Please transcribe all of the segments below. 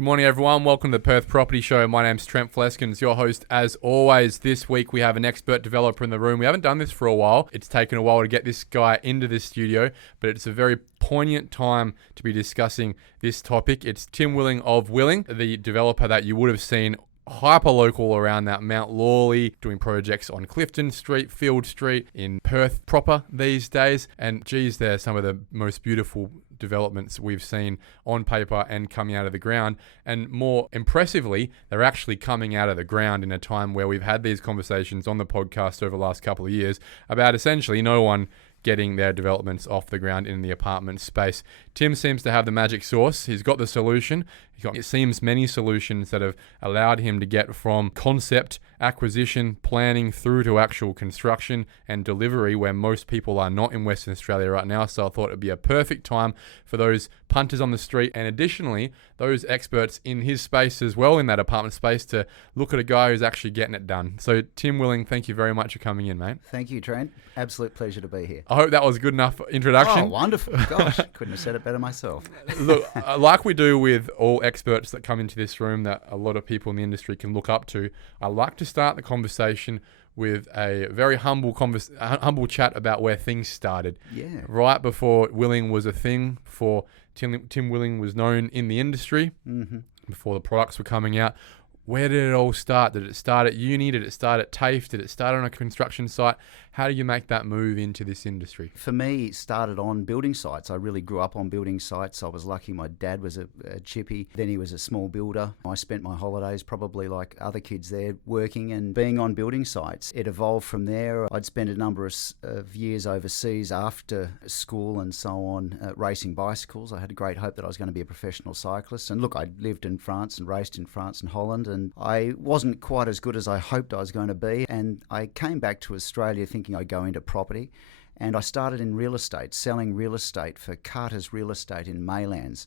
Good morning, everyone. Welcome to the Perth Property Show. My name's Trent Fleskens, your host as always. This week we have an expert developer in the room. We haven't done this for a while. It's taken a while to get this guy into the studio, but it's a very poignant time to be discussing this topic. It's Tim Willing of Willing, the developer that you would have seen hyper-local around that Mount Lawley, doing projects on Clifton Street, Field Street, in Perth proper these days. And geez, they're some of the most beautiful developments we've seen on paper and coming out of the ground. And more impressively, they're actually coming out of the ground in a time where we've had these conversations on the podcast over the last couple of years about essentially no one getting their developments off the ground in the apartment space. Tim seems to have the magic sauce. He's got the solution. It seems many solutions that have allowed him to get from concept, acquisition, planning through to actual construction and delivery, where most people are not in Western Australia right now. So I thought it'd be a perfect time for those punters on the street and additionally those experts in his space as well, in that apartment space, to look at a guy who's actually getting it done. So Tim Willing, thank you very much for coming in, mate. Thank you, Trent. Absolute pleasure to be here. I hope that was a good enough introduction. Oh, wonderful. Gosh, couldn't have said it better myself. Look, like we do with all experts that come into this room that a lot of people in the industry can look up to, I like to start the conversation with a very humble chat about where things started. Yeah. Right before Willing was a thing, before Tim Willing was known in the industry, before the products were coming out. Where did it all start? Did it start at uni? Did it start at TAFE? Did it start on a construction site? How do you make that move into this industry? For me, it started on building sites. I really grew up on building sites. I was lucky my dad was a chippy. Then he was a small builder. I spent my holidays, probably like other kids there, working and being on building sites. It evolved from there. I'd spent a number of years overseas after school and so on, racing bicycles. I had a great hope that I was going to be a professional cyclist. And look, I lived in France and raced in France and Holland, and I wasn't quite as good as I hoped I was going to be. And I came back to Australia thinking I'd go into property. And I started in real estate, selling real estate for Carter's Real Estate in Maylands.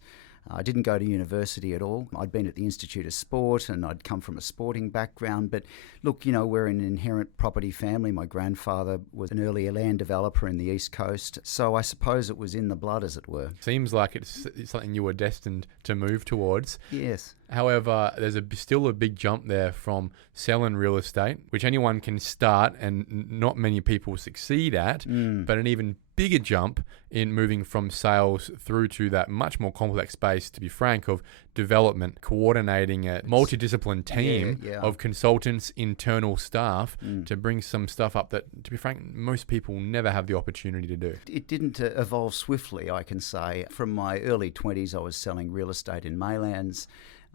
I didn't go to university at all. I'd been at the Institute of Sport and I'd come from a sporting background. But look, we're an inherent property family. My grandfather was an early land developer in the East Coast. So I suppose it was in the blood, as it were. Seems like it's something you were destined to move towards. Yes. However, there's still a big jump there from selling real estate, which anyone can start and not many people succeed at, but an even bigger jump in moving from sales through to that much more complex space, to be frank, of development, coordinating a multidiscipline team of consultants, internal staff to bring some stuff up that, to be frank, most people never have the opportunity to do. It didn't evolve swiftly, I can say. From my early 20s, I was selling real estate in Maylands.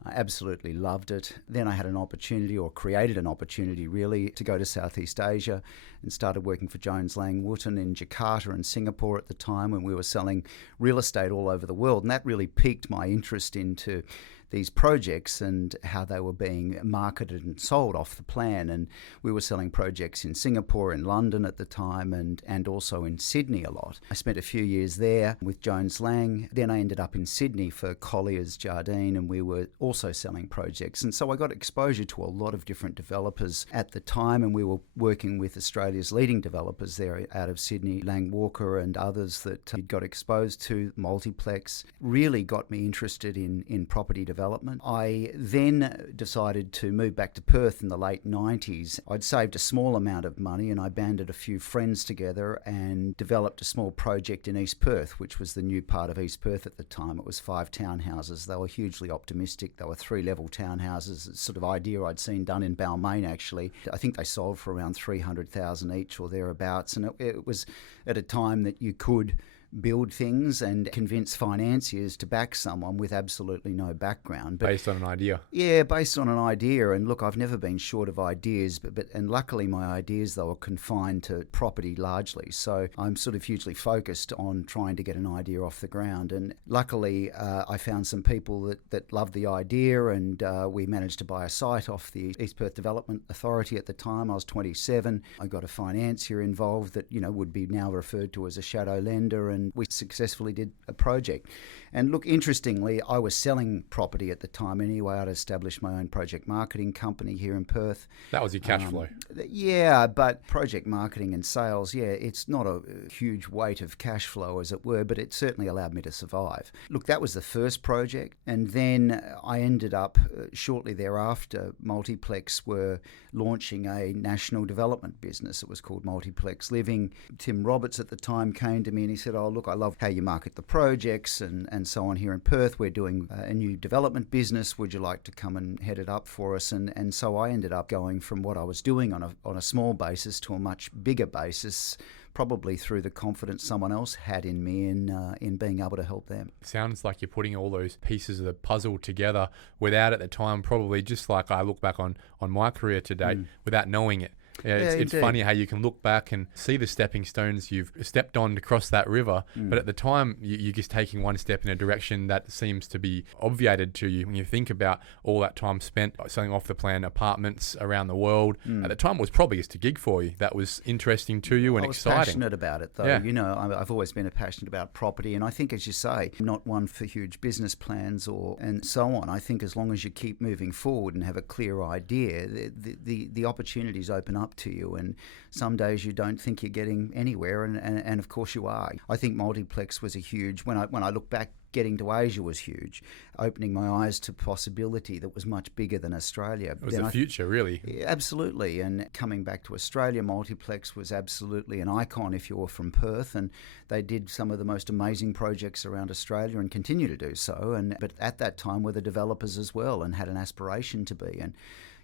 I absolutely loved it. Then I had an opportunity, or created an opportunity really, to go to Southeast Asia and started working for Jones Lang Wooten in Jakarta and Singapore at the time, when we were selling real estate all over the world. And that really piqued my interest into these projects and how they were being marketed and sold off the plan. And we were selling projects in Singapore, in London at the time, and also in Sydney a lot. I spent a few years there with Jones Lang. Then I ended up in Sydney for Collier's Jardine, and we were also selling projects. And so I got exposure to a lot of different developers at the time, and we were working with Australia's leading developers there out of Sydney, Lang Walker and others that got exposed to. Multiplex really got me interested in property development. I then decided to move back to Perth in the late 90s. I'd saved a small amount of money and I banded a few friends together and developed a small project in East Perth, which was the new part of East Perth at the time. It was 5 townhouses. They were hugely optimistic. They were 3-level townhouses, sort of idea I'd seen done in Balmain actually. I think they sold for around $300,000 each or thereabouts, and it was at a time that you could build things and convince financiers to back someone with absolutely no background. But based on an idea. Yeah, based on an idea. And look, I've never been short of ideas, and luckily my ideas, they were confined to property largely. So I'm sort of hugely focused on trying to get an idea off the ground. And luckily I found some people that loved the idea, and we managed to buy a site off the East Perth Development Authority at the time. I was 27. I got a financier involved that, would be now referred to as a shadow lender, and we successfully did a project. And look, interestingly, I was selling property at the time anyway. I'd established my own project marketing company here in Perth. That was your cash flow. Yeah, but project marketing and sales, it's not a huge weight of cash flow, as it were, but it certainly allowed me to survive. Look, that was the first project. And then I ended up, shortly thereafter, Multiplex were launching a national development business. It was called Multiplex Living. Tim Roberts at the time came to me and he said, "Oh, look, I love how you market the projects and so on here in Perth. We're doing a new development business. Would you like to come and head it up for us?" And so I ended up going from what I was doing on a small basis to a much bigger basis, probably through the confidence someone else had in me in being able to help them. Sounds like you're putting all those pieces of the puzzle together without at the time, probably just like I look back on my career to date, without knowing it. It's funny how you can look back and see the stepping stones you've stepped on to cross that river, but at the time you're just taking one step in a direction that seems to be obviated to you when you think about all that time spent selling off the plan apartments around the world. At the time it was probably just a gig for you that was interesting to you and exciting. I was passionate about it though. Yeah. You know, I've always been passionate about property, and I think, as you say, I'm not one for huge business plans and so on. I think as long as you keep moving forward and have a clear idea, the opportunities open up to you, and some days you don't think you're getting anywhere, and of course you are. I think Multiplex was a huge, when I look back, getting to Asia was huge, opening my eyes to possibility that was much bigger than Australia. It was the future, really. Yeah, absolutely. And coming back to Australia, Multiplex was absolutely an icon if you were from Perth, and they did some of the most amazing projects around Australia and continue to do so. But at that time were the developers as well and had an aspiration to be. And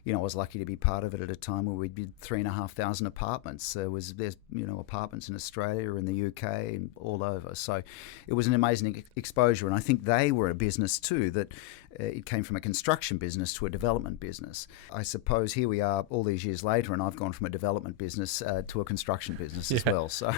I was lucky to be part of it at a time where we did 3,500 apartments. There's apartments in Australia, in the UK, and all over. So it was an amazing exposure. And I think they were a business too that it came from a construction business to a development business. I suppose here we are all these years later, and I've gone from a development business to a construction business as well. So,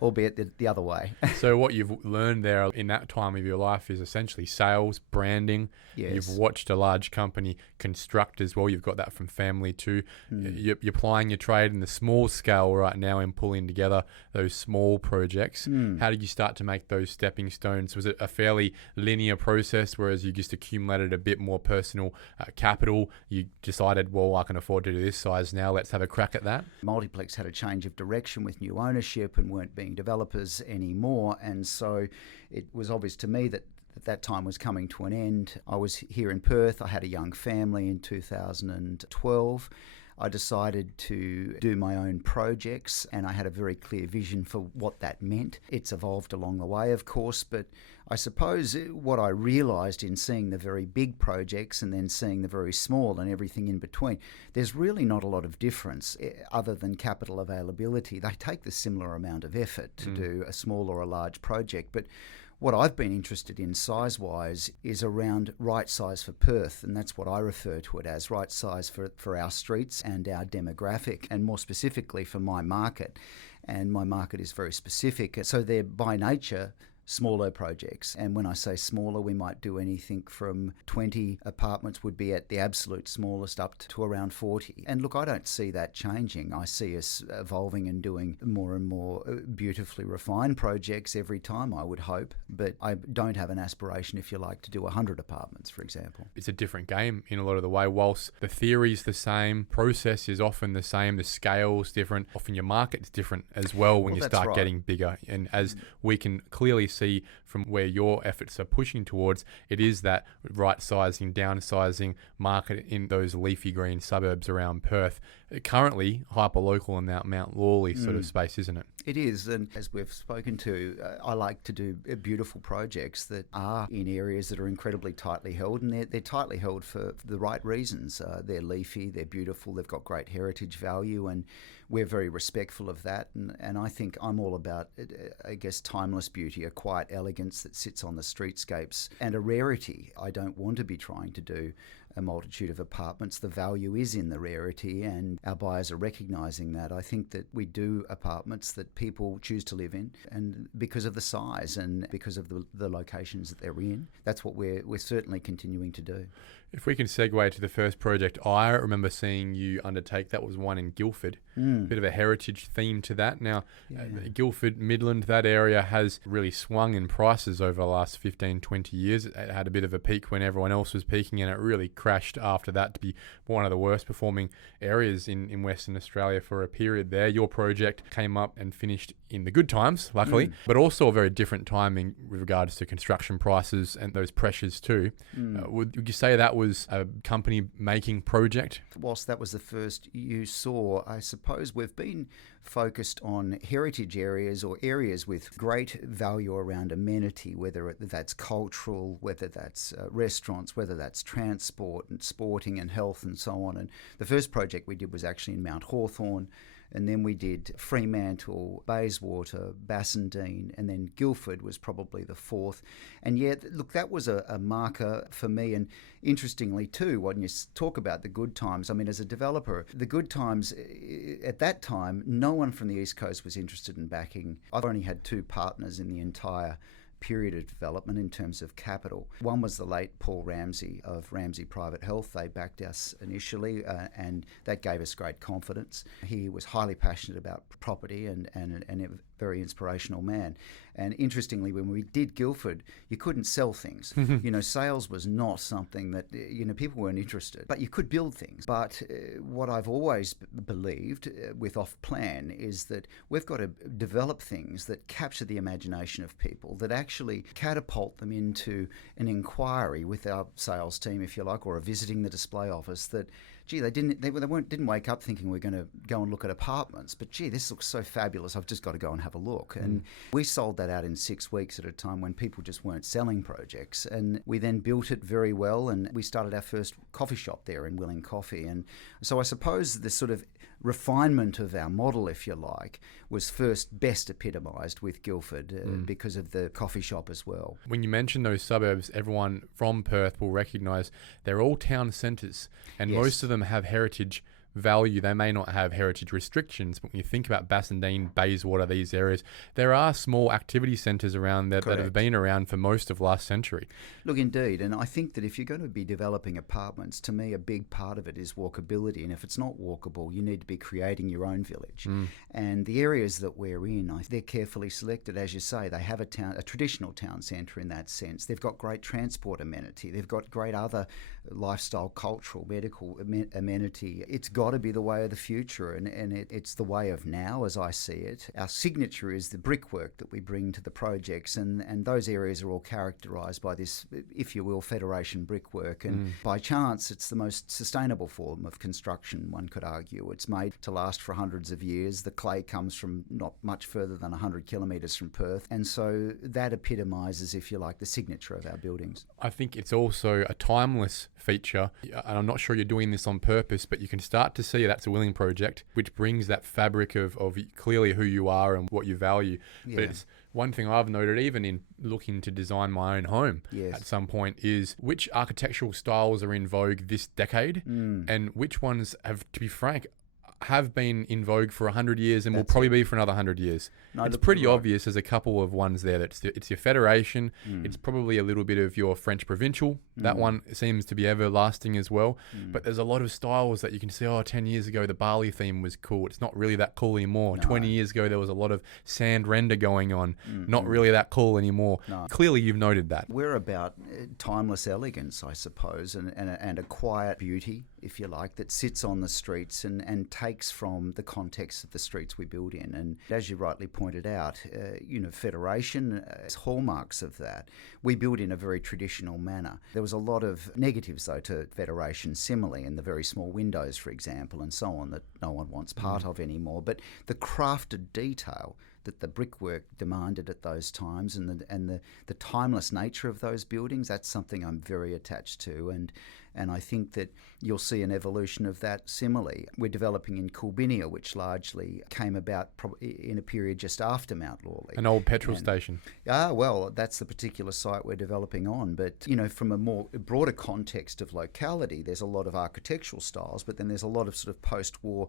albeit the other way. So what you've learned there in that time of your life is essentially sales, branding. Yes. You've watched a large company construct as well. You've got that from family too. You're plying your trade in the small scale right now and pulling together those small projects. How did you start to make those stepping stones? Was it a fairly linear process, whereas you just accumulated a bit more personal capital? You decided, well, I can afford to do this size now. Let's have a crack at that. Multiplex had a change of direction with new ownership and weren't being developers anymore. And so it was obvious to me that that time was coming to an end. I was here in Perth. I had a young family in 2012. I decided to do my own projects, and I had a very clear vision for what that meant. It's evolved along the way, of course, but I suppose what I realised in seeing the very big projects and then seeing the very small and everything in between, there's really not a lot of difference other than capital availability. They take the similar amount of effort to do a small or a large project, but what I've been interested in size-wise is around right size for Perth, and that's what I refer to it as, right size for our streets and our demographic, and more specifically for my market. And my market is very specific, so they're by nature smaller projects. And when I say smaller, we might do anything from 20 apartments would be at the absolute smallest up to around 40. And look, I don't see that changing. I see us evolving and doing more and more beautifully refined projects every time, I would hope. But I don't have an aspiration, if you like, to do 100 apartments, for example. It's a different game in a lot of the way. Whilst the theory's the same, process is often the same, the scale's different, often your market's different as well when you start getting bigger. And as we can clearly see from where your efforts are pushing towards, it is that right sizing, downsizing market in those leafy green suburbs around Perth. Currently hyper-local in that Mount Lawley sort of space, isn't it? It is, and as we've spoken to, I like to do beautiful projects that are in areas that are incredibly tightly held, and they're tightly held for the right reasons. They're leafy, they're beautiful, they've got great heritage value, and we're very respectful of that. And I think I'm all about, I guess, timeless beauty, a quiet elegance that sits on the streetscapes, and a rarity. I don't want to be trying to do a multitude of apartments. The value is in the rarity, and our buyers are recognising that. I think that we do apartments that people choose to live in, and because of the size and because of the locations that they're in, that's what we're certainly continuing to do. If we can segue to the first project I remember seeing you undertake, that was one in Guildford. A bit of a heritage theme to that. Now, Guildford, Midland, that area has really swung in prices over the last 15, 20 years. It had a bit of a peak when everyone else was peaking, and it really crashed after that to be one of the worst performing areas in Western Australia for a period there. Your project came up and finished in the good times, luckily, but also a very different timing with regards to construction prices and those pressures too. Would you say that was a company making project? Whilst that was the first you saw, I suppose we've been focused on heritage areas or areas with great value around amenity, whether that's cultural, whether that's restaurants, whether that's transport and sporting and health and so on. And the first project we did was actually in Mount Hawthorn. And then we did Fremantle, Bayswater, Bassendean, and then Guildford was probably the fourth. And yet, look, that was a marker for me. And interestingly too, when you talk about the good times, I mean, as a developer, the good times at that time, no one from the East Coast was interested in backing. I've only had two partners in the entire period of development in terms of capital. One was the late Paul Ramsey of Ramsey Private Health. They backed us initially, and that gave us great confidence. He was highly passionate about property and a very inspirational man. And interestingly, when we did Guildford, you couldn't sell things. Sales was not something that, people weren't interested. But you could build things. But what I've always believed with off-plan is that we've got to develop things that capture the imagination of people, that actually catapult them into an inquiry with our sales team, if you like, or a visiting the display office that, gee, they didn't wake up thinking we're going to go and look at apartments, but gee, this looks so fabulous, I've just got to go and have a look. And we sold that out in 6 weeks at a time when people just weren't selling projects. And we then built it very well, and we started our first coffee shop there in Willing Coffee. And so I suppose the sort of refinement of our model, if you like, was first best epitomised with Guildford because of the coffee shop as well. When you mention those suburbs, everyone from Perth will recognise they're all town centres, and most of them have heritage value. They may not have heritage restrictions, but when you think about Bassendean, Bayswater, these areas, there are small activity centres around there that have been around for most of last century. Look, indeed, and I think that if you're going to be developing apartments, to me a big part of it is walkability, and if it's not walkable, you need to be creating your own village. And the areas that we're in, they're carefully selected. As you say, they have a traditional town centre in that sense. They've got great transport amenity. They've got great other lifestyle, cultural, medical amenity. It's got to be the way of the future, and it's the way of now as I see it. Our signature is the brickwork that we bring to the projects, and those areas are all characterised by this, if you will, Federation brickwork. And by chance, it's the most sustainable form of construction, one could argue. It's made to last for hundreds of years. The clay comes from not much further than 100 kilometres from Perth, and so that epitomises, if you like, the signature of our buildings. I think it's also a timeless feature, and I'm not sure you're doing this on purpose, but you can start to see that's a Willing project, which brings that fabric of clearly who you are and what you value. But it's one thing I've noted, even in looking to design my own home at some point, is which architectural styles are in vogue this decade and which ones have, to be frank, have been in vogue for 100 years and will probably be for another 100 years. No, it's pretty obvious. There's a couple of ones there. It's your Federation. It's probably a little bit of your French Provincial. That one seems to be everlasting as well. But there's a lot of styles that you can see, 10 years ago, the Bali theme was cool. It's not really that cool anymore. No. 20 years ago, there was a lot of sand render going on. Not really that cool anymore. No. Clearly, you've noted that. We're about timeless elegance, I suppose, and a quiet beauty, if you like, that sits on the streets and takes from the context of the streets we build in. And as you rightly pointed out, Federation is hallmarks of that. We build in a very traditional manner. There was a lot of negatives, though, to Federation, similarly, in the very small windows, for example, and so on, that no one wants part of anymore. But the crafted detail that the brickwork demanded at those times and the timeless nature of those buildings, that's something I'm very attached to. And And I think that you'll see an evolution of that similarly. We're developing in Coolbinia, which largely came about in a period just after Mount Lawley. An old petrol station. Well, that's the particular site we're developing on. But, from a more broader context of locality, there's a lot of architectural styles, but then there's a lot of sort of post-war,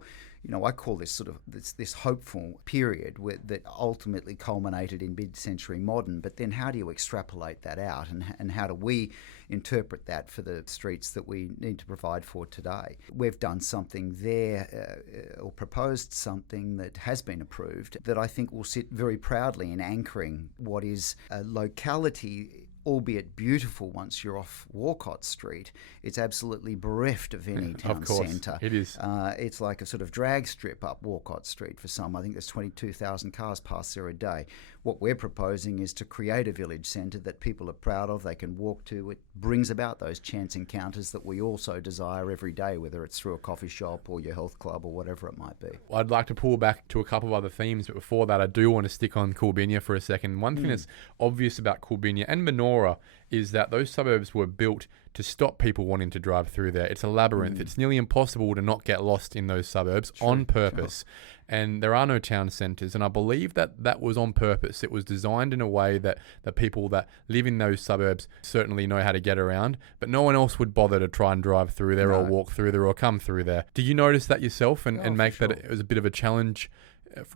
I call this sort of this hopeful period that ultimately culminated in mid-century modern. But then how do you extrapolate that out, and how do we interpret that for the streets that we need to provide for today? We've done something there, or proposed something that has been approved, that I think will sit very proudly in anchoring what is a locality, albeit beautiful once you're off Walcott Street. It's absolutely bereft of any town centre. It is. It's like a sort of drag strip up Walcott Street for some. I think there's 22,000 cars pass there a day. What we're proposing is to create a village centre that people are proud of, they can walk to. It brings about those chance encounters that we also desire every day, whether it's through a coffee shop or your health club or whatever it might be. I'd like to pull back to a couple of other themes, but before that, I do want to stick on Coolbinia for a second. One thing that's obvious about Coolbinia and Menora is that those suburbs were built to stop people wanting to drive through there. It's a labyrinth. It's nearly impossible to not get lost in those suburbs on purpose. And there are no town centres. And I believe that was on purpose. It was designed in a way that the people that live in those suburbs certainly know how to get around, but no one else would bother to try and drive through there or walk through there or come through there. Do you notice that yourself and make that it was a bit of a challenge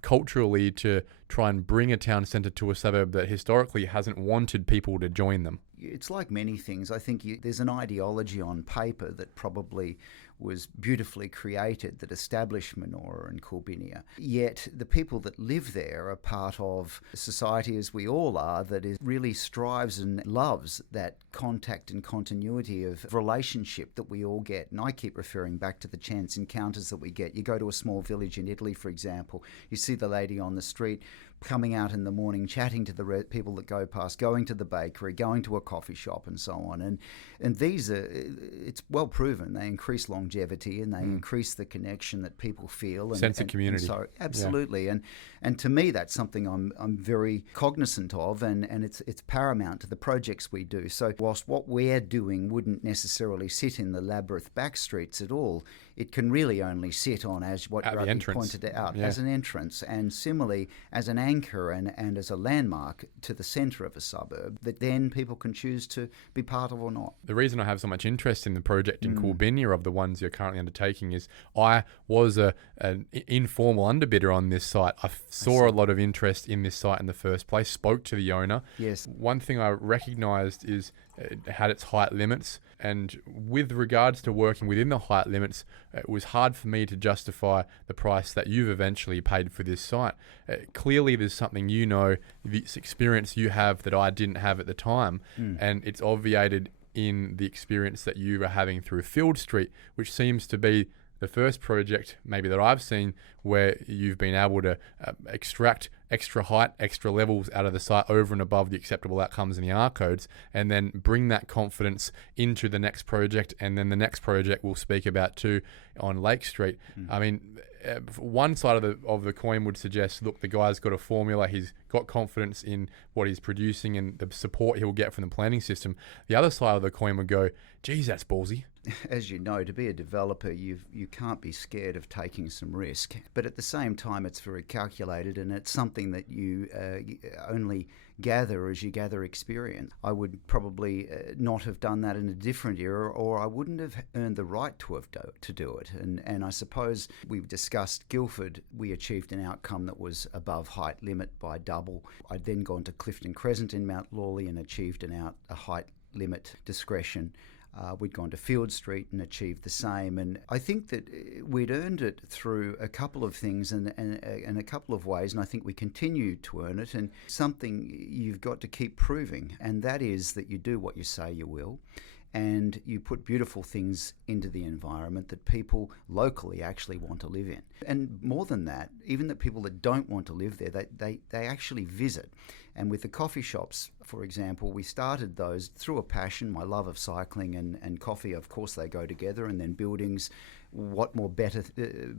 culturally to try and bring a town centre to a suburb that historically hasn't wanted people to join them? It's like many things. I think there's an ideology on paper that probably was beautifully created that established Menora and Coolbinia. Yet the people that live there are part of society, as we all are, that really strives and loves that contact and continuity of relationship that we all get. And I keep referring back to the chance encounters that we get. You go to a small village in Italy, for example, you see the lady on the street coming out in the morning, chatting to the people that go past, going to the bakery, going to a coffee shop and so on. And these are, it's well proven, they increase longevity and they increase the connection that people feel. Sense of community. So, absolutely. Yeah. And to me, that's something I'm very cognizant of, and it's paramount to the projects we do. So whilst what we're doing wouldn't necessarily sit in the labyrinth back streets at all, it can really only sit on, as what Rugby pointed out, as an entrance, and similarly as an anchor and as a landmark to the centre of a suburb that then people can choose to be part of or not. The reason I have so much interest in the project in Coolbinia of the ones you're currently undertaking is I was an informal underbidder on this site. I saw a lot of interest in this site in the first place, spoke to the owner. Yes. One thing I recognised is it had its height limits, and with regards to working within the height limits, it was hard for me to justify the price that you've eventually paid for this site. Clearly there's something this experience you have that I didn't have at the time, and it's obviated in the experience that you are having through Field Street, which seems to be the first project maybe that I've seen where you've been able to extract extra height, extra levels out of the site over and above the acceptable outcomes in the R codes, and then bring that confidence into the next project, and then the next project we'll speak about too on Lake Street. I mean, one side of the coin would suggest, look, the guy's got a formula, he's got confidence in what he's producing and the support he'll get from the planning system. The other side of the coin would go, geez, that's ballsy. As you know, to be a developer, you can't be scared of taking some risk. But at the same time, it's very calculated, and it's something that you only gather as you gather experience. I would probably not have done that in a different era, or I wouldn't have earned the right to do it. And I suppose we've discussed Guildford. We achieved an outcome that was above height limit by double. I'd then gone to Clifton Crescent in Mount Lawley and achieved a height limit discretion. We'd gone to Field Street and achieved the same. And I think that we'd earned it through a couple of things and a couple of ways, and I think we continue to earn it. And something you've got to keep proving, and that is that you do what you say you will, and you put beautiful things into the environment that people locally actually want to live in. And more than that, even the people that don't want to live there, they actually visit. And with the coffee shops, for example, we started those through a passion, my love of cycling and coffee. Of course, they go together, and then buildings. What more better,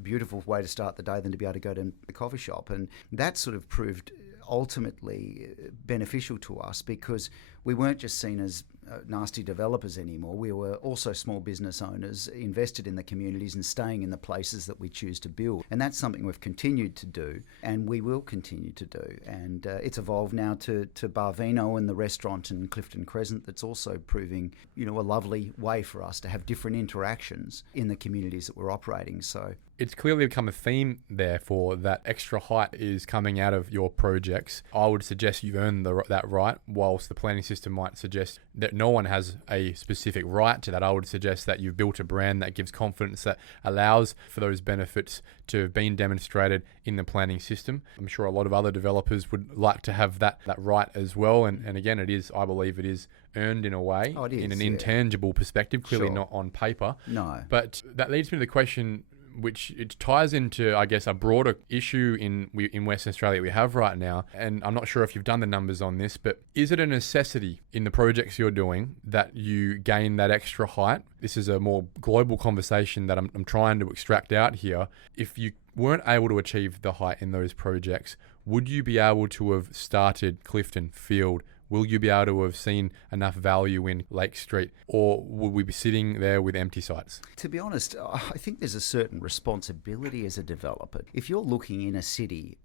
beautiful way to start the day than to be able to go to the coffee shop? And that sort of proved ultimately beneficial to us, because we weren't just seen as nasty developers anymore. We were also small business owners, invested in the communities and staying in the places that we choose to build. And that's something we've continued to do and we will continue to do. And it's evolved now to Barvino and the restaurant in Clifton Crescent that's also proving, a lovely way for us to have different interactions in the communities that we're operating. So it's clearly become a theme, therefore, that extra height is coming out of your projects. I would suggest you've earned that right, whilst the planning system might suggest that no one has a specific right to that. I would suggest that you've built a brand that gives confidence, that allows for those benefits to have been demonstrated in the planning system. I'm sure a lot of other developers would like to have that right as well. And again, I believe it is earned in a way, in an intangible perspective, clearly not on paper. No. But that leads me to the question, which it ties into, I guess, a broader issue in Western Australia we have right now. And I'm not sure if you've done the numbers on this, but is it a necessity in the projects you're doing that you gain that extra height? This is a more global conversation that I'm trying to extract out here. If you weren't able to achieve the height in those projects, would you be able to have started Clifton Field? Will you be able to have seen enough value in Lake Street, or will we be sitting there with empty sites? To be honest, I think there's a certain responsibility as a developer. If you're looking in a city,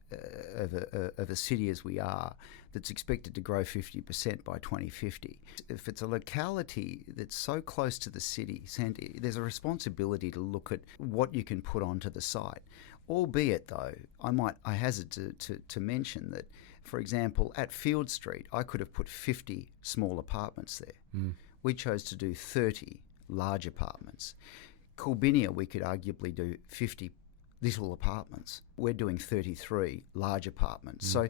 of a city as we are, that's expected to grow 50% by 2050, if it's a locality that's so close to the city centre, there's a responsibility to look at what you can put onto the site. Albeit, though, I hazard to mention that, for example, at Field Street, I could have put 50 small apartments there. We chose to do 30 large apartments. Coolbinia, we could arguably do 50 little apartments. We're doing 33 large apartments. So,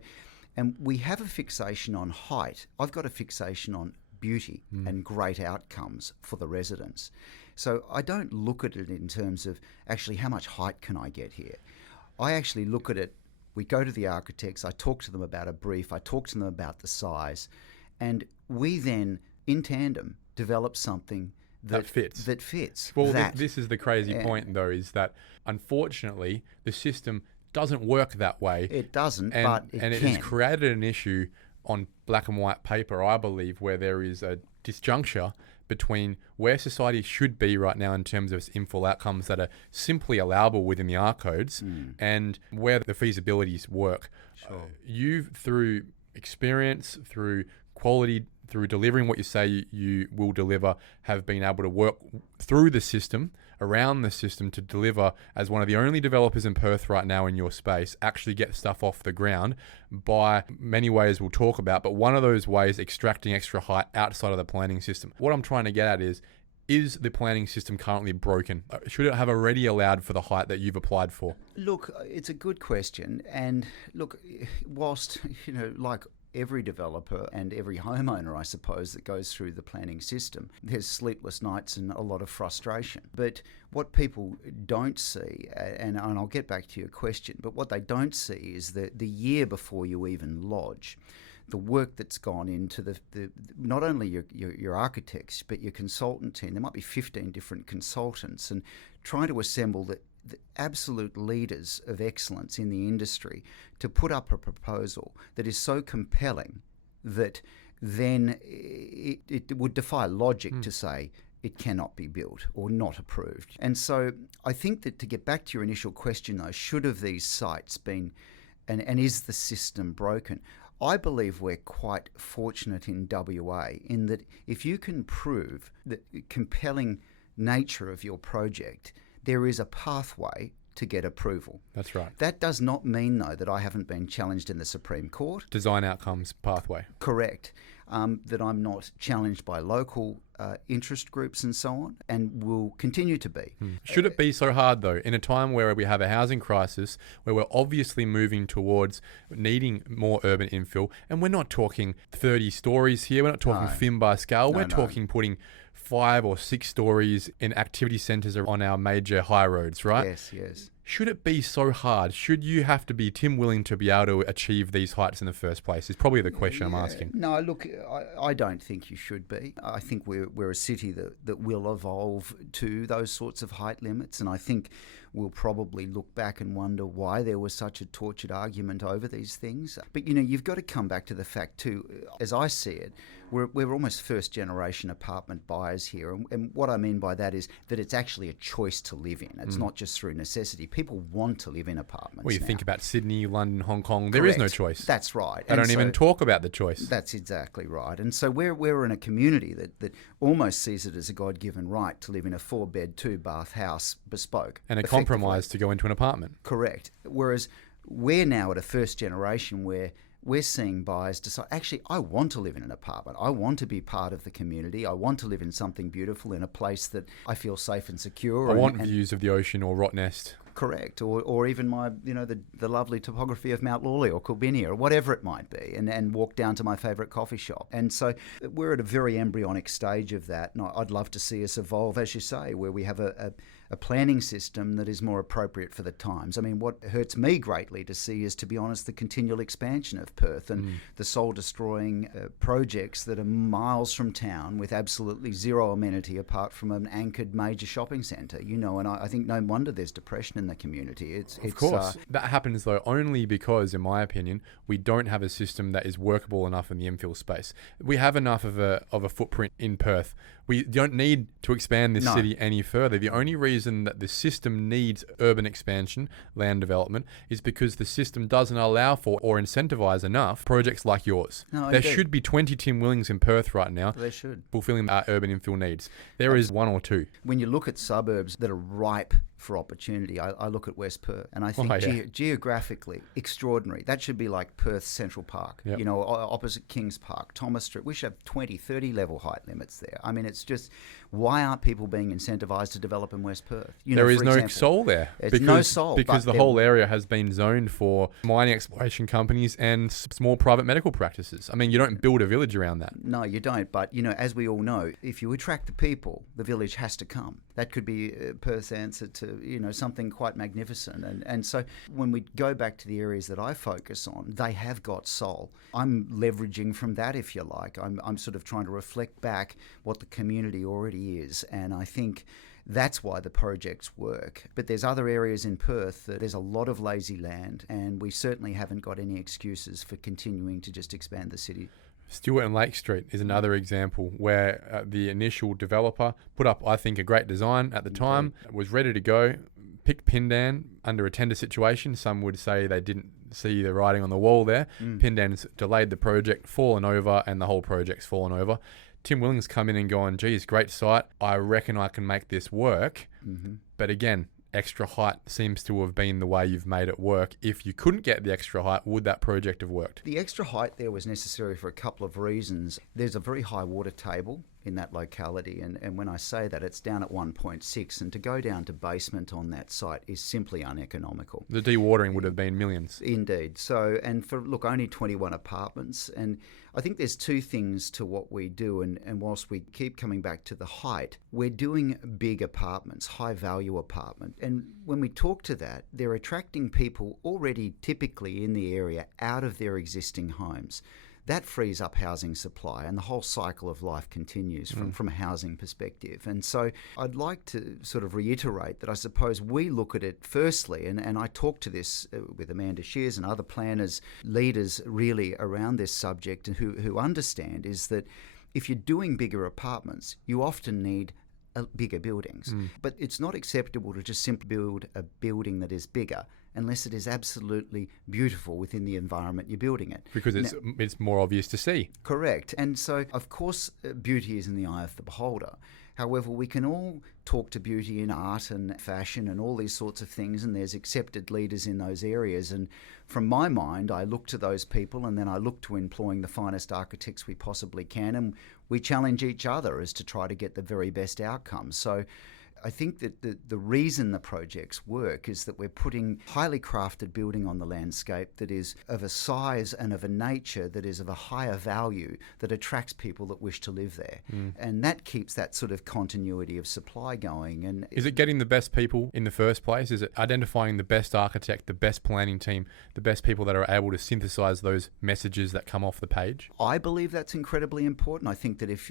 and we have a fixation on height. I've got a fixation on beauty and great outcomes for the residents. So I don't look at it in terms of actually how much height can I get here. I actually look at it. We go to the architects, I talk to them about a brief, I talk to them about the size, and we then, in tandem, develop something that fits. Well, this is the crazy point, though, is that unfortunately the system doesn't work that way. It doesn't, but it can. It has created an issue on black and white paper, I believe, where there is a disjuncture between where society should be right now in terms of its infill outcomes that are simply allowable within the R codes and where the feasibilities work. Sure. You've, through experience, through quality, through delivering what you say you will deliver, have been able to work through the system, around the system, to deliver, as one of the only developers in Perth right now in your space, actually get stuff off the ground by many ways we'll talk about, but one of those ways, extracting extra height outside of the planning system. What I'm trying to get at is the planning system currently broken? Should it have already allowed for the height that you've applied for? Look, it's a good question. And look, whilst, like every developer and every homeowner, I suppose, that goes through the planning system, there's sleepless nights and a lot of frustration. But what people don't see, and I'll get back to your question, but what they don't see is that the year before you even lodge, the work that's gone into the not only your architects, but your consultant team. There might be 15 different consultants, and trying to assemble the absolute leaders of excellence in the industry to put up a proposal that is so compelling that then it would defy logic to say it cannot be built or not approved. And so I think that, to get back to your initial question though, should have these sites been, and is the system broken? I believe we're quite fortunate in WA in that if you can prove the compelling nature of your project, there is a pathway to get approval. That's right. That does not mean, though, that I haven't been challenged in the Supreme Court. Design outcomes pathway. Correct. That I'm not challenged by local interest groups and so on, and will continue to be. Should it be so hard, though, in a time where we have a housing crisis, where we're obviously moving towards needing more urban infill, and we're not talking 30 stories here, we're not talking Finbar scale, we're talking putting 5 or 6 stories in activity centres on our major high roads, right? Yes. Should it be so hard? Should you have to be Tim willing to be able to achieve these heights in the first place? Is probably the question I'm asking. No, look, I don't think you should be. I think we're a city that will evolve to those sorts of height limits, and I think we'll probably look back and wonder why there was such a tortured argument over these things. But, you know, you've got to come back to the fact too, as I see it, we're almost first generation apartment buyers here. And what I mean by that is that it's actually a choice to live in. It's not just through necessity. People want to live in apartments. Well, you now. think about Sydney, London, Hong Kong, there is no Correct. choice. That's right. They don't even talk about the choice. That's exactly right. And so we're in a community that almost sees it as a God-given right to live in a 4-bed, 2-bath house, bespoke. And a compromise to go into an apartment. Correct. Whereas we're now at a first generation where we're seeing buyers decide, actually, I want to live in an apartment. I want to be part of the community. I want to live in something beautiful, in a place that I feel safe and secure. I want views of the ocean or Rottnest. Correct, or even my, you know, the lovely topography of Mount Lawley or Kilbinny or whatever it might be, and walk down to my favourite coffee shop. And so we're at a very embryonic stage of that, and I'd love to see us evolve, as you say, where we have a planning system that is more appropriate for the times. I mean, what hurts me greatly to see is, to be honest, the continual expansion of Perth and the soul-destroying projects that are miles from town with absolutely zero amenity apart from an anchored major shopping centre. You know, and I think no wonder there's depression in the community. Of course. That happens, though, only because, in my opinion, we don't have a system that is workable enough in the infill space. We have enough of a footprint in Perth. We don't need to expand this city any further. The only reason that the system needs urban expansion, land development, is because the system doesn't allow for or incentivize enough projects like yours. There should be 20 Tim Willings in Perth right now. There should. Fulfilling our urban infill needs. There is 1 or 2. When you look at suburbs that are ripe for opportunity, I look at West Perth, and I think geographically extraordinary. That should be like Perth Central Park, you know, opposite Kings Park, Thomas Street. We should have 20, 30 level height limits there. I mean, it's just, why aren't people being incentivised to develop in West Perth? You know, there is no soul there. There's no soul. Because the whole area has been zoned for mining exploration companies and small private medical practices. I mean, you don't build a village around that. No, you don't. But, you know, as we all know, if you attract the people, the village has to come. That could be Perth's answer to, you know, something quite magnificent. And so when we go back to the areas that I focus on, they have got soul. I'm leveraging from that, if you like. I'm sort of trying to reflect back what the community already is. And I think that's why the projects work. But there's other areas in Perth that there's a lot of lazy land, and we certainly haven't got any excuses for continuing to just expand the city. Stewart and Lake Street is another example where the initial developer put up, I think, a great design at the time, was ready to go, picked Pindan under a tender situation. Some would say they didn't see the writing on the wall there. Pindan's delayed the project, fallen over, and the whole project's fallen over. Tim Willings come in and gone, geez, great site. I reckon I can make this work. But again, extra height seems to have been the way you've made it work. If you couldn't get the extra height, would that project have worked? The extra height there was necessary for a couple of reasons. There's a very high water table in that locality, and when I say that, it's down at 1.6, and to go down to basement on that site is simply uneconomical. The dewatering would have been millions. Indeed. So, and for, look, only 21 apartments, and I think there's two things to what we do, and whilst we keep coming back to the height, we're doing big apartments, high value apartment, and when we talk to that, they're attracting people already typically in the area out of their existing homes. That frees up housing supply, and the whole cycle of life continues from a housing perspective. And so I'd like to sort of reiterate that I suppose we look at it firstly, and I talk to this with Amanda Shears and other planners, leaders really around this subject who understand, is that if you're doing bigger apartments, you often need bigger buildings. But it's not acceptable to just simply build a building that is bigger unless it is absolutely beautiful within the environment you're building it. Because it's more obvious to see. Correct. And so, of course, beauty is in the eye of the beholder. However, we can all talk to beauty in art and fashion and all these sorts of things, and there's accepted leaders in those areas. And from my mind, I look to those people, and then I look to employing the finest architects we possibly can, and we challenge each other as to try to get the very best outcomes. So I think that the reason the projects work is that we're putting highly crafted building on the landscape that is of a size and of a nature that is of a higher value that attracts people that wish to live there. And that keeps that sort of continuity of supply going. And is it getting the best people in the first place? Is it identifying the best architect, the best planning team, the best people that are able to synthesize those messages that come off the page? I believe that's incredibly important. I think that if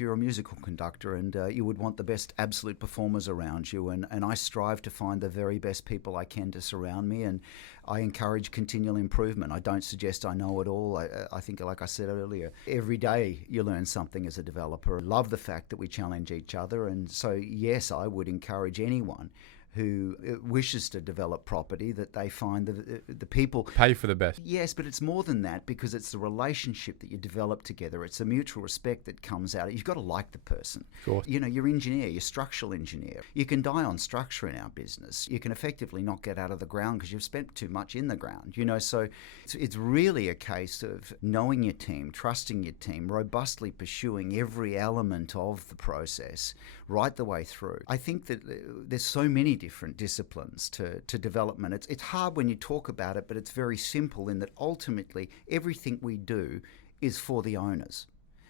you're a musical conductor and you would want the best absolute excellent performers around you, and I strive to find the very best people I can to surround me, and I encourage continual improvement. I don't suggest I know it all. I think, like I said earlier, every day you learn something as a developer. I love the fact that we challenge each other, and so yes, I would encourage anyone who wishes to develop property that they find the people pay for the best. Yes, but it's more than that, because it's the relationship that you develop together. It's a mutual respect that comes out. You've got to like the person. Sure. You know, your engineer, your structural engineer. You can die on structure in our business. You can effectively not get out of the ground because you've spent too much in the ground. You know, so it's really a case of knowing your team, trusting your team, robustly pursuing every element of the process right the way through. I think that there's so many different disciplines to development. It's hard when you talk about it, but it's very simple in that ultimately everything we do is for the owners.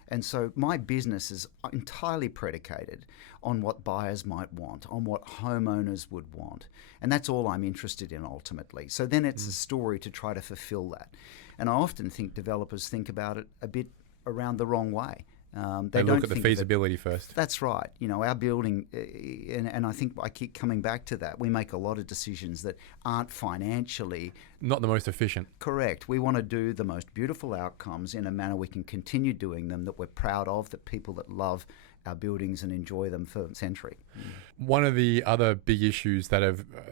And so my business is entirely predicated on what buyers might want, on what homeowners would want. And that's all I'm interested in ultimately. So then it's a story to try to fulfill that. And I often think developers think about it a bit around the wrong way. They look at the feasibility first. That's right. You know, our building, and I think I keep coming back to that, we make a lot of decisions that aren't financially... Not the most efficient. Correct. We want to do the most beautiful outcomes in a manner we can continue doing them, that we're proud of, that people that love our buildings and enjoy them for a century. One of the other big issues that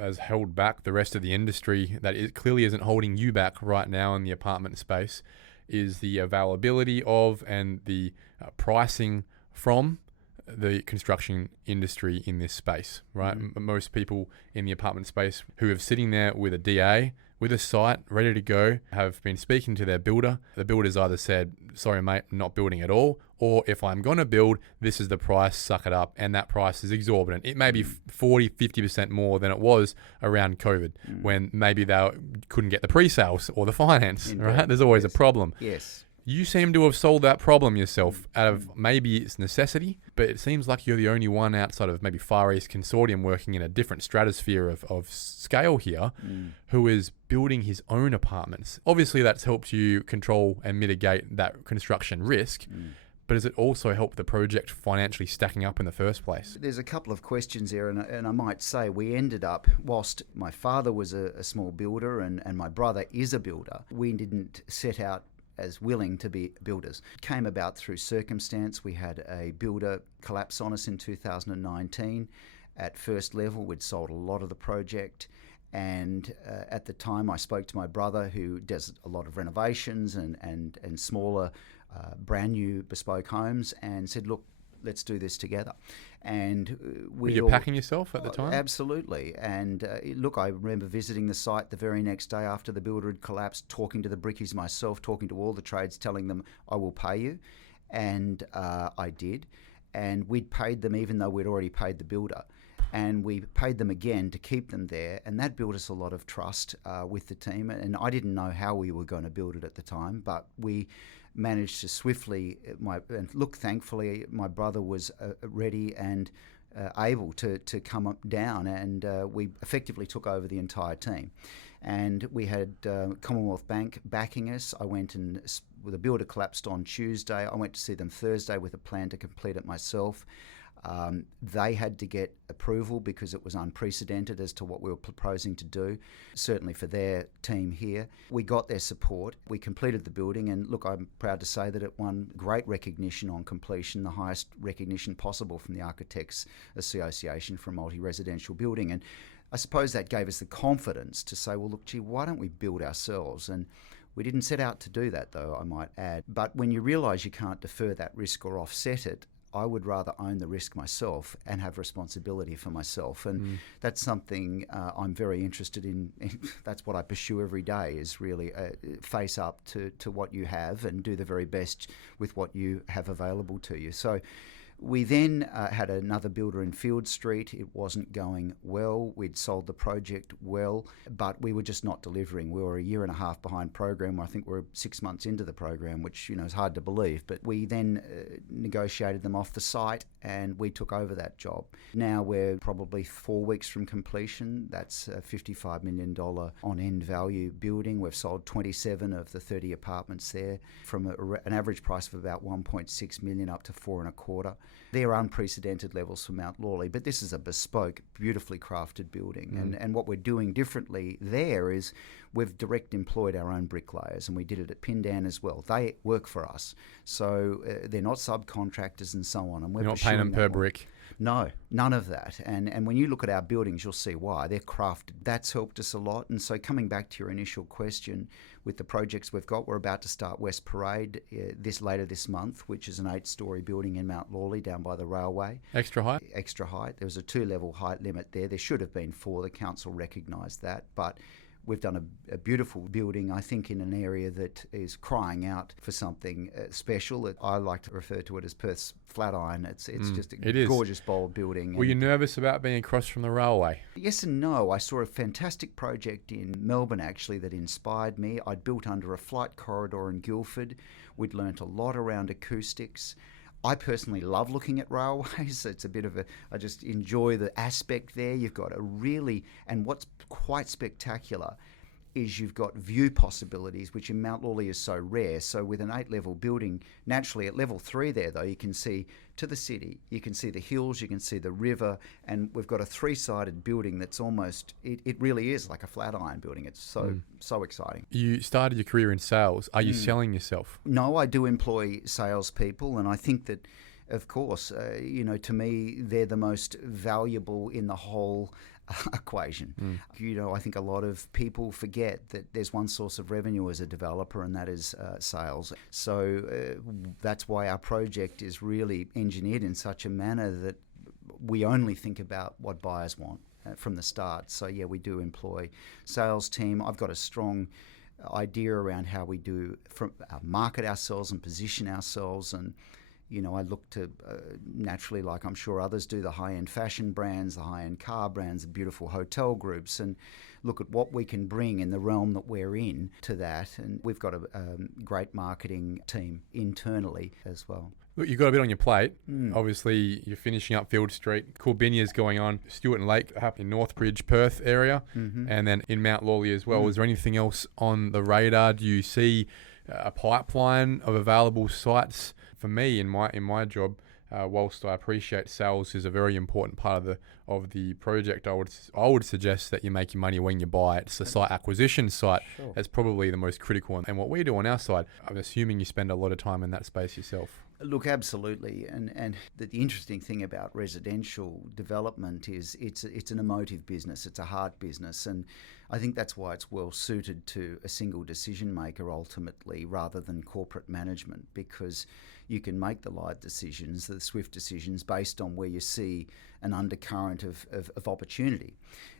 has held back the rest of the industry, that it clearly isn't holding you back right now in the apartment space, is the availability of and the pricing from the construction industry in this space, right? Most people in the apartment space who are sitting there with a DA, with a site ready to go, have been speaking to their builder. The builder's either said, sorry mate, I'm not building at all, or if I'm going to build, this is the price, suck it up, and that price is exorbitant. It may be 40, 50% more than it was around COVID, when maybe they couldn't get the pre-sales or the finance, right? There's always a problem. Yes. You seem to have solved that problem yourself out of maybe it's necessity, but it seems like you're the only one outside of maybe Far East Consortium working in a different stratosphere of scale here who is building his own apartments. Obviously, that's helped you control and mitigate that construction risk, but does it also help the project financially stacking up in the first place? There's a couple of questions there, and I might say we ended up, whilst my father was a small builder and my brother is a builder, we didn't set out as willing to be builders. It came about through circumstance. We had a builder collapse on us in 2019. At first level, we'd sold a lot of the project. And at the time, I spoke to my brother, who does a lot of renovations and smaller, brand new bespoke homes, and said, look, let's do this together. And were you packing yourself at the time? Absolutely. And look, I remember visiting the site the very next day after the builder had collapsed, talking to the brickies myself, talking to all the trades, telling them, I will pay you. And I did. And we'd paid them even though we'd already paid the builder. And we paid them again to keep them there. And that built us a lot of trust with the team. And I didn't know how we were going to build it at the time, but we managed to swiftly, thankfully, my brother was ready and able to come up down, and we effectively took over the entire team. And we had Commonwealth Bank backing us. I went and, the builder collapsed on Tuesday. I went to see them Thursday with a plan to complete it myself. They had to get approval because it was unprecedented as to what we were proposing to do, certainly for their team here. We got their support. We completed the building, and look, I'm proud to say that it won great recognition on completion, the highest recognition possible from the Architects Association for a multi-residential building. And I suppose that gave us the confidence to say, well, look, gee, why don't we build ourselves? And we didn't set out to do that, though, I might add. But when you realise you can't defer that risk or offset it, I would rather own the risk myself and have responsibility for myself. And that's something I'm very interested in. That's what I pursue every day, is really face up to what you have and do the very best with what you have available to you. So we then had another builder in Field Street. It wasn't going well. We'd sold the project well, but we were just not delivering. We were a year and a half behind program. I think we're 6 months into the program, which is hard to believe. But we then negotiated them off the site, and we took over that job. Now we're probably 4 weeks from completion. That's a $55 million on-end value building. We've sold 27 of the 30 apartments there from an average price of about 1.6 million up to 4.25. They're unprecedented levels for Mount Lawley, but this is a bespoke, beautifully crafted building. And what we're doing differently there is we've direct employed our own bricklayers, and we did it at Pindan as well. They work for us, so they're not subcontractors and so on. And we're You're not paying them per brick. No, none of that. And when you look at our buildings, you'll see why. They're crafted. That's helped us a lot. And so coming back to your initial question, with the projects we've got, we're about to start West Parade later this month, which is an 8-storey building in Mount Lawley down by the railway. Extra height? Extra height. There was a 2-level height limit there. There should have been 4. The council recognised that. But we've done a beautiful building, I think, in an area that is crying out for something special. I like to refer to it as Perth's Flatiron. It's just a gorgeous, bold building. Were you nervous about being across from the railway? Yes and no. I saw a fantastic project in Melbourne, actually, that inspired me. I'd built under a flight corridor in Guildford. We'd learnt a lot around acoustics. I personally love looking at railways. It's a bit of I just enjoy the aspect there. You've got and what's quite spectacular is you've got view possibilities, which in Mount Lawley is so rare. So with an 8-level building, naturally at level 3 there, though, you can see to the city, you can see the hills, you can see the river, and we've got a 3-sided building that's almost, it really is like a Flatiron building. It's so exciting. You started your career in sales. Are you selling yourself? No, I do employ salespeople, and I think that, of course, to me, they're the most valuable in the whole equation. I think a lot of people forget that there's one source of revenue as a developer, and that is sales. So that's why our project is really engineered in such a manner that we only think about what buyers want from the start. So yeah, we do employ sales team. I've got a strong idea around how we do market ourselves and position ourselves, and I look to, naturally, like I'm sure others do, the high-end fashion brands, the high-end car brands, the beautiful hotel groups, and look at what we can bring in the realm that we're in to that. And we've got a great marketing team internally as well. Look, you've got a bit on your plate. Obviously, you're finishing up Field Street. Corbinia's going on. Stewart and Lake up in Northbridge, Perth area, and then in Mount Lawley as well. Is there anything else on the radar? Do you see a pipeline of available sites? For me, in my job, whilst I appreciate sales is a very important part of the project, I would suggest that you make your money when you buy it. It's the site acquisition site that's probably the most critical one. And what we do on our side, I'm assuming you spend a lot of time in that space yourself. Look, absolutely, and the interesting thing about residential development is it's an emotive business. It's a heart business, and I think that's why it's well suited to a single decision maker ultimately, rather than corporate management, because you can make the live decisions, the swift decisions, based on where you see an undercurrent of opportunity.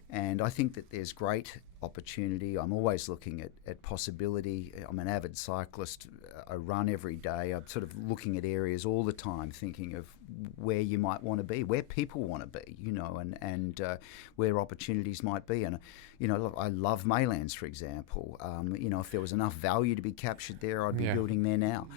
And I think that there's great opportunity. I'm always looking at possibility. I'm an avid cyclist. I run every day. I'm sort of looking at areas all the time, thinking of where you might want to be, where people want to be, and where opportunities might be. And, I love Maylands, for example. If there was enough value to be captured there, I'd be building there now.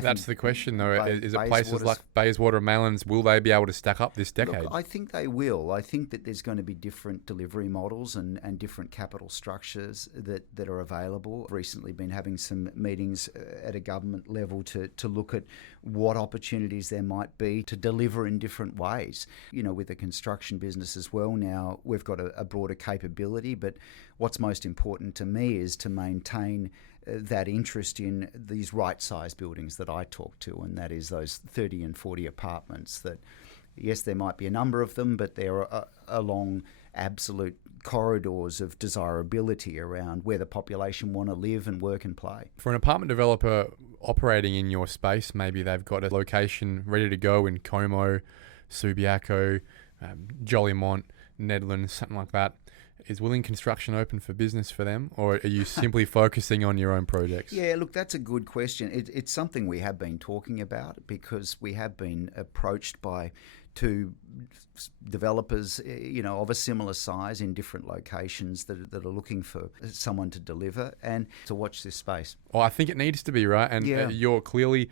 That's the question, though. Is it places like Bayswater and Maylands, will they be able to stack up this decade? Look, I think they will. I think that there's going to be different delivery models and different capital structures that are available. I've recently been having some meetings at a government level to look at what opportunities there might be to deliver in different ways. With the construction business as well now, we've got a broader capability, but what's most important to me is to maintain that interest in these right-sized buildings that I talk to, and that is those 30 and 40 apartments that, yes, there might be a number of them, but they're along absolute corridors of desirability around where the population want to live and work and play. For an apartment developer operating in your space, maybe they've got a location ready to go in Como, Subiaco, Jolimont, Nedlands, something like that. Is Willing Construction open for business for them, or are you simply focusing on your own projects? Yeah, look, that's a good question. It's something we have been talking about, because we have been approached by two developers, of a similar size in different locations that are looking for someone to deliver and to watch this space. Oh, I think it needs to be, right? And you're clearly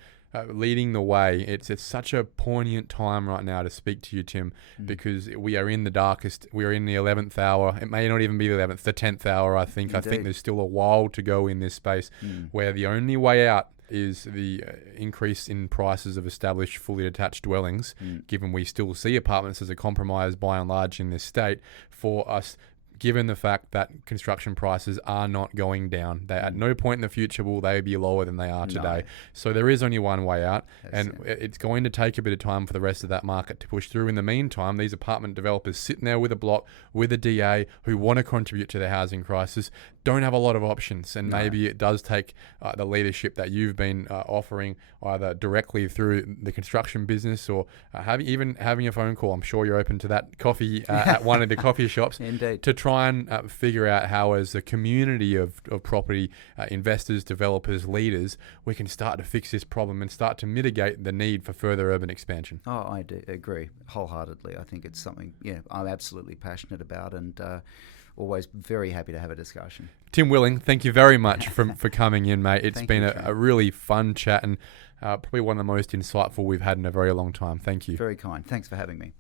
leading the way. It's such a poignant time right now to speak to you, Tim, because we are in the darkest. We are in the 11th hour. It may not even be the 11th, the 10th hour, I think. Indeed. I think there's still a while to go in this space where the only way out is the increase in prices of established fully detached dwellings, given we still see apartments as a compromise by and large in this state for us, given the fact that construction prices are not going down. They, at no point in the future will they be lower than they are today. So there is only one way out, it's going to take a bit of time for the rest of that market to push through. In the meantime, these apartment developers sitting there with a block, with a DA who want to contribute to the housing crisis, don't have a lot of options. And maybe it does take the leadership that you've been offering, either directly through the construction business or having a phone call. I'm sure you're open to that coffee at one of the coffee shops. Indeed. To try and figure out how, as a community of property investors, developers, leaders, we can start to fix this problem and start to mitigate the need for further urban expansion. Oh, I do agree wholeheartedly. I think it's something, I'm absolutely passionate about, and always very happy to have a discussion. Tim Willing, thank you very much for coming in, mate. It's been you, a really fun chat and probably one of the most insightful we've had in a very long time. Thank you. Very kind. Thanks for having me.